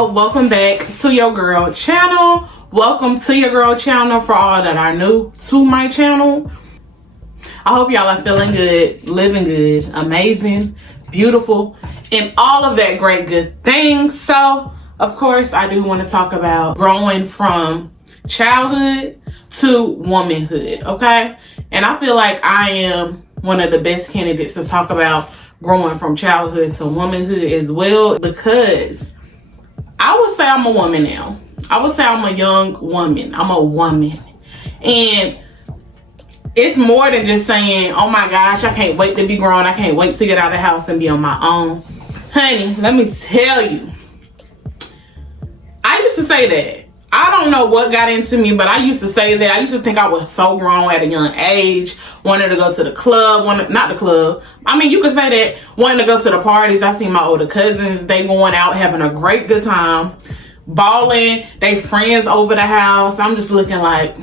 y'all, welcome back to your girl channel. Welcome to your girl channel for all that are new to my channel. I hope y'all are feeling good, living good, amazing, beautiful, and all of that great good things. So of course I do want to talk about growing from childhood to womanhood, okay? And I feel like I am one of the best candidates to talk about growing from childhood to womanhood as well, because I would say I'm a woman now. I would say I'm a young woman. I'm a woman. And it's more than just saying, oh my gosh, I can't wait to be grown. I can't wait to get out of the house and be on my own. Honey, let me tell you, I used to say that. I don't know what got into me, but I used to say that. I used to think I was so grown at a young age, wanted to go to the club, not the club. I mean, you could say that, wanting to go to the parties. I seen my older cousins, they going out having a great good time, balling, they friends over the house. I'm just looking like,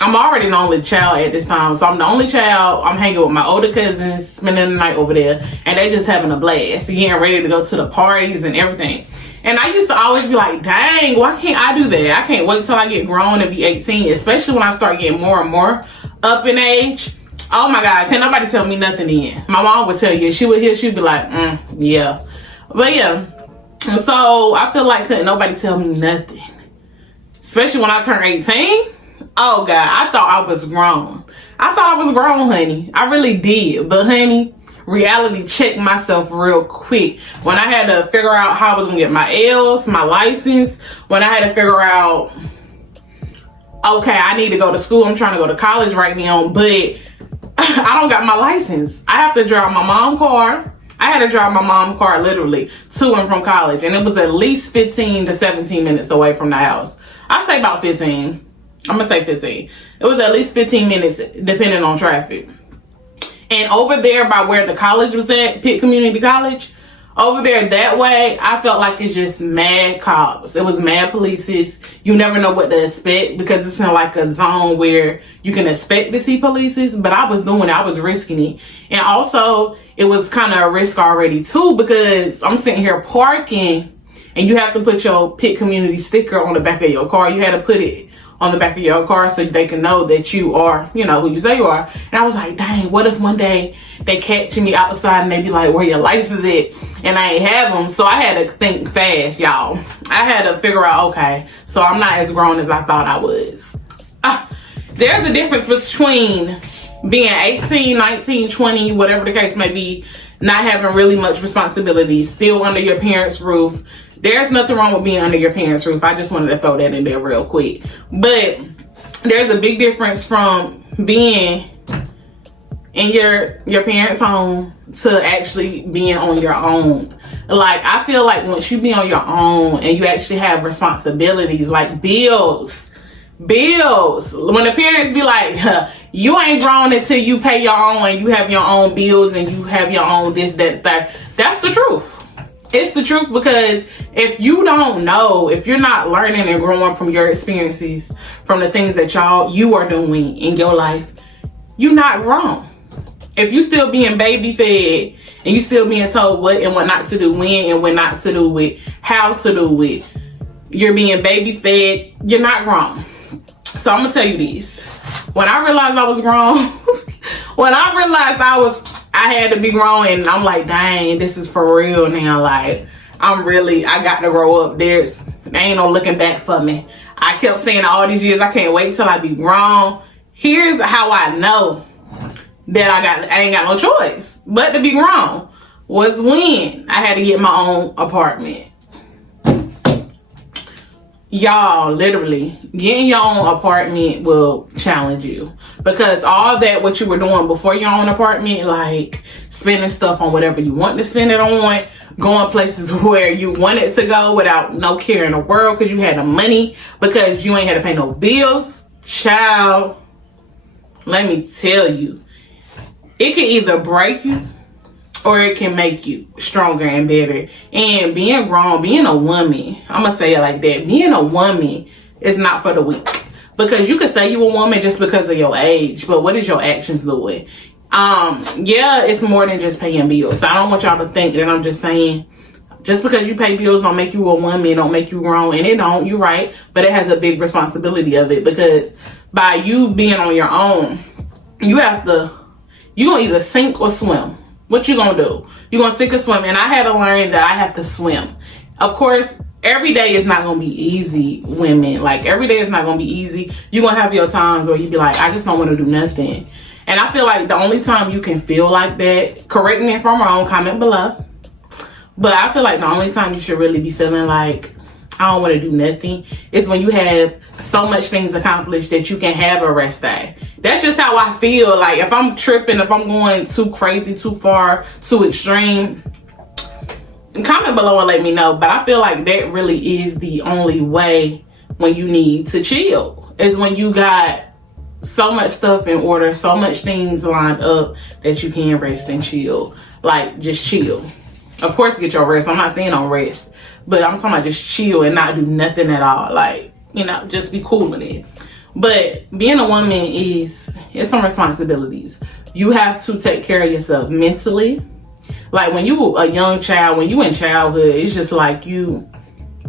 I'm already the only child at this time. So I'm the only child. I'm hanging with my older cousins, spending the night over there, and they just having a blast, getting ready to go to the parties and everything. And I used to always be like, dang, why can't I do that? I can't wait till I get grown and be 18, especially when I start getting more and more up in age. Oh my God, can't nobody tell me nothing then. My mom would tell you, she would hear, she'd be like, yeah. But yeah, so I feel like couldn't nobody tell me nothing. Especially when I turned 18. Oh God, I thought I was grown. I thought I was grown, honey. I really did. But honey, reality checked myself real quick when I had to figure out how I was gonna get my L's, my license, when I had to figure out, okay, I need to go to school. I'm trying to go to college right now, but I don't got my license. I have to drive my mom's car. I had to drive my mom's car literally to and from college, and it was at least 15 to 17 minutes away from the house. I'd say about 15. I'm gonna say 15. It was at least 15 minutes depending on traffic. And over there by where the college was at, Pitt Community College, over there that way, I felt like it's just mad cops. It was mad polices. You never know what to expect because it's in like a zone where you can expect to see polices. But I was doing it. I was risking it. And also, it was kind of a risk already too, because I'm sitting here parking and you have to put your Pitt Community sticker on the back of your car. You had to put it on the back of your car so they can know that you are, you know, who you say you are. And I was like, dang, what if one day they catch me outside and they be like, where your license at? And I ain't have them. So I had to think fast, y'all. I had to figure out, okay, so I'm not as grown as I thought I was. There's a difference between being 18, 19, 20, whatever the case may be, not having really much responsibility, still under your parents' roof. There's nothing wrong with being under your parents' roof. I just wanted to throw that in there real quick. But there's a big difference from being in your parents' home to actually being on your own. Like, I feel like once you be on your own and you actually have responsibilities like bills. When the parents be like, you ain't grown until you pay your own and you have your own bills and you have your own this, that, that. That's the truth. It's the truth, because if you don't know, if you're not learning and growing from your experiences, from the things that you are doing in your life, you're not grown. If you still being baby fed and you still being told what and what not to do, when and when not to do it, how to do it, you're being baby fed, you're not grown. So I'm gonna tell you this. When I realized I was grown, when I realized I had to be grown, and I'm like, dang, this is for real now. Like, I got to grow up. There ain't no looking back for me. I kept saying all these years, I can't wait till I be grown. Here's how I know that I ain't got no choice but to be grown, was when I had to get my own apartment. Y'all, literally, getting your own apartment will challenge you, because all that what you were doing before your own apartment, like spending stuff on whatever you want to spend it on, going places where you wanted to go without no care in the world because you had the money, because you ain't had to pay no bills. Child, let me tell you, it can either break you or it can make you stronger and better. And being grown, being a woman, I'm gonna say it like that, being a woman is not for the weak. Because you could say you're a woman just because of your age, but what is your actions doing? Yeah, it's more than just paying bills. So I don't want y'all to think that I'm just saying Just because you pay bills don't make you a woman, don't make you grown, and it don't, you're right, but it has a big responsibility of it, because by you being on your own, you're gonna either sink or swim. What you gonna do? You're gonna sink or swim, and I had to learn that I have to swim. Of course, every day is not gonna be easy, women. Like, every day is not gonna be easy. You're gonna have your times where you be like, I just don't want to do nothing. And I feel like the only time you can feel like that, correct me if I'm wrong, comment below, but I feel like the only time you should really be feeling like, I don't want to do nothing, is when you have so much things accomplished that you can have a rest day. That's just how I feel. Like, if I'm tripping, if I'm going too crazy, too far, too extreme, comment below and let me know. But I feel like that really is the only way when you need to chill, is when you got so much stuff in order, so much things lined up that you can rest and chill. Like, just chill. Of course, get your rest. I'm not saying don't rest, but I'm talking about just chill and not do nothing at all. Like, you know, just be cool with it. But being a woman it's some responsibilities. You have to take care of yourself mentally. Like, when you a young child, when you in childhood, it's just like you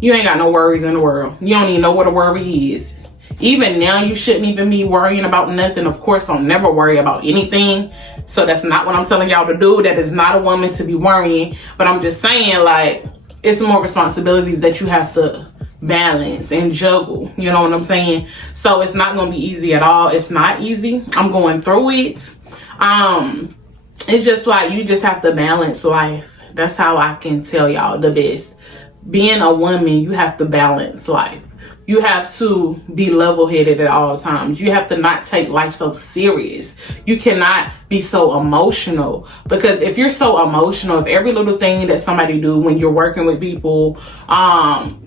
ain't got no worries in the world. You don't even know what a worry is. Even now, you shouldn't even be worrying about nothing. Of course, don't never worry about anything. So that's not what I'm telling y'all to do. That is not a woman to be worrying. But I'm just saying, like, it's more responsibilities that you have to balance and juggle. You know what I'm saying? So it's not going to be easy at all. It's not easy. I'm going through it. It's just like, you just have to balance life. That's how I can tell y'all the best. Being a woman, you have to balance life. You have to be level-headed at all times. You have to not take life so serious. You cannot be so emotional, because if you're so emotional, if every little thing that somebody do when you're working with people,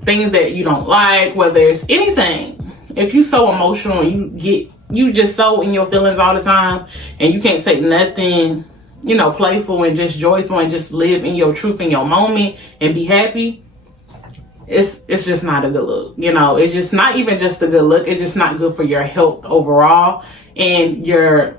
things that you don't like, whether it's anything, if you so emotional and you just so in your feelings all the time, and you can't take nothing, you know, playful and just joyful and just live in your truth in your moment and be happy, it's just not a good look. You know, it's just not even just a good look. It's just not good for your health overall and your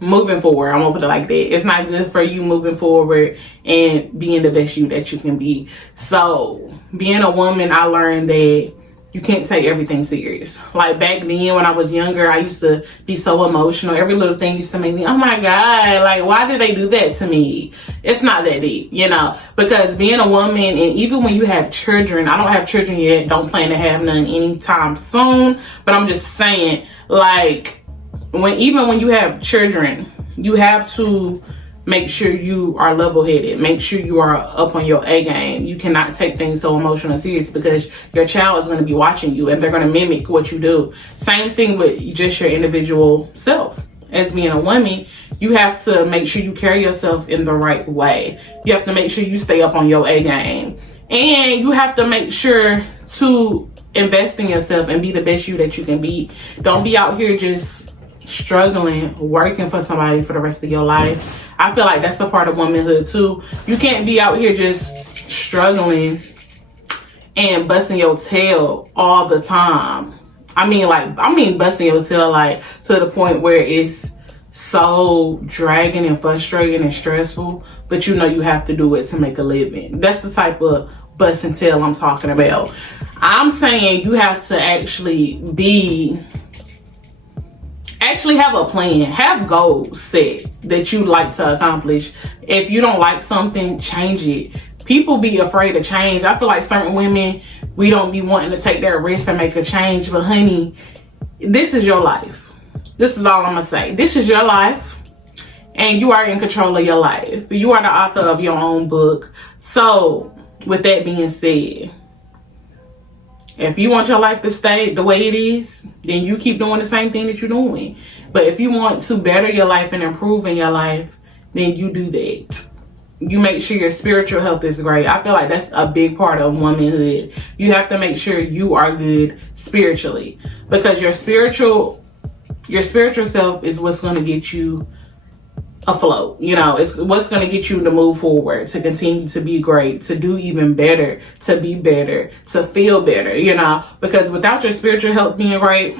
moving forward. I'm gonna put it like that. It's not good for you moving forward and being the best you that you can be. So being a woman, I learned that you can't take everything serious. Like, back then when I was younger, I used to be so emotional. Every little thing used to make me, oh my God, like, why did they do that to me? It's not that deep, you know, because being a woman, and even when you have children, I don't have children yet, don't plan to have none anytime soon, but I'm just saying, like, even when you have children, you have to make sure you are level-headed. Make sure you are up on your A game. You cannot take things so emotional and serious, because your child is going to be watching you and they're going to mimic what you do. Same thing with just your individual self. As being a woman, you have to make sure you carry yourself in the right way. You have to make sure you stay up on your A game. And you have to make sure to invest in yourself and be the best you that you can be. Don't be out here just struggling, working for somebody for the rest of your life. I feel like that's a part of womanhood too. You can't be out here just struggling and busting your tail all the time. I mean busting your tail, like, to the point where it's so dragging and frustrating and stressful, but you know you have to do it to make a living. That's the type of busting tail I'm talking about. I'm saying you have to actually have a plan, have goals set that you like to accomplish. If you don't like something, change it. People be afraid to change. I feel like certain women, we don't be wanting to take that risk and make a change, but honey, this is your life. This is all I'm gonna say. This is your life, and you are in control of your life. You are the author of your own book. So with that being said, if you want your life to stay the way it is, then you keep doing the same thing that you're doing. But if you want to better your life and improve in your life, then you do that. You make sure your spiritual health is great. I feel like that's a big part of womanhood. You have to make sure you are good spiritually, because your spiritual self is what's going to get you afloat. You know, it's what's going to get you to move forward, to continue to be great, to do even better, to be better, to feel better, you know, because without your spiritual health being great,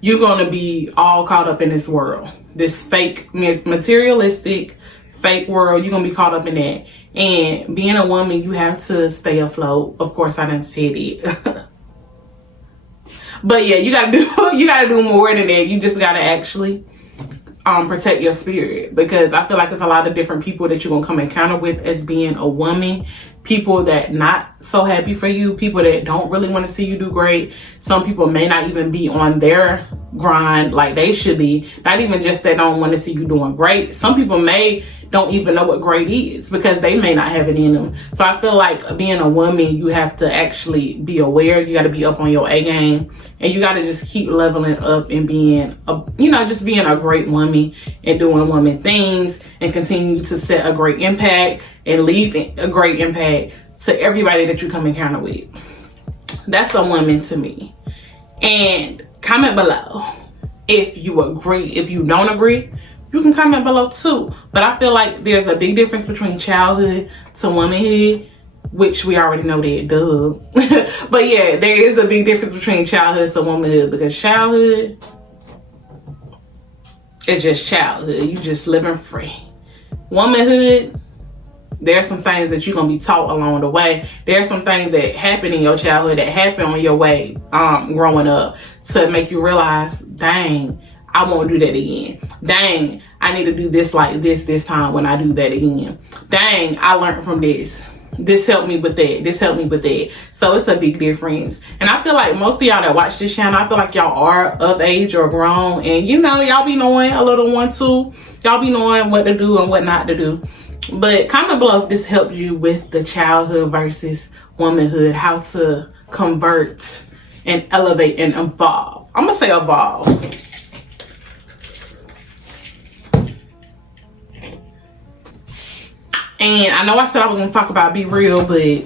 you're going to be all caught up in this world, this fake, materialistic, fake world. You're going to be caught up in that. And being a woman, you have to stay afloat. Of course, I done said it. But yeah, you gotta do more than that. You just gotta actually protect your spirit, because I feel like it's a lot of different people that you're gonna come encounter with as being a woman. People that not so happy for you, people that don't really want to see you do great. Some people may not even be on their grind like they should be. Not even just they don't want to see you doing great. Some people don't even know what great is, because they may not have it in them. So I feel like being a woman, you have to actually be aware. You got to be up on your A game, and you got to just keep leveling up and being just being a great woman and doing woman things, and continue to set a great impact and leave a great impact to everybody that you come encounter with. That's a woman to me. And comment below if you agree. If you don't agree, you can comment below too. But I feel like there's a big difference between childhood to womanhood, which we already know that, duh. But yeah, there is a big difference between childhood to womanhood, because childhood is just childhood. You just living free. Womanhood, there's some things that you're going to be taught along the way. There's some things that happen in your childhood that happen on your way growing up to make you realize, dang, I won't do that again. Dang, I need to do this like this time when I do that again. Dang, I learned from this. This helped me with that. This helped me with that. So it's a big difference. And I feel like most of y'all that watch this channel, I feel like y'all are of age or grown. And y'all be knowing a little one too. Y'all be knowing what to do and what not to do. But comment below if this helped you with the childhood versus womanhood, how to convert and elevate and evolve. I'm going to say evolve. And I know I said I was going to talk about Be Real, but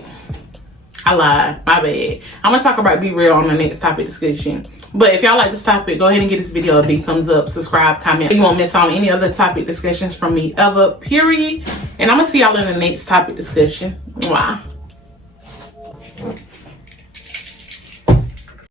I lied. My bad. I'm going to talk about Be Real on the next topic discussion. But if y'all like this topic, go ahead and give this video a big thumbs up, subscribe, comment. You won't miss out on any other topic discussions from me ever, period. And I'm going to see y'all in the next topic discussion. Mwah.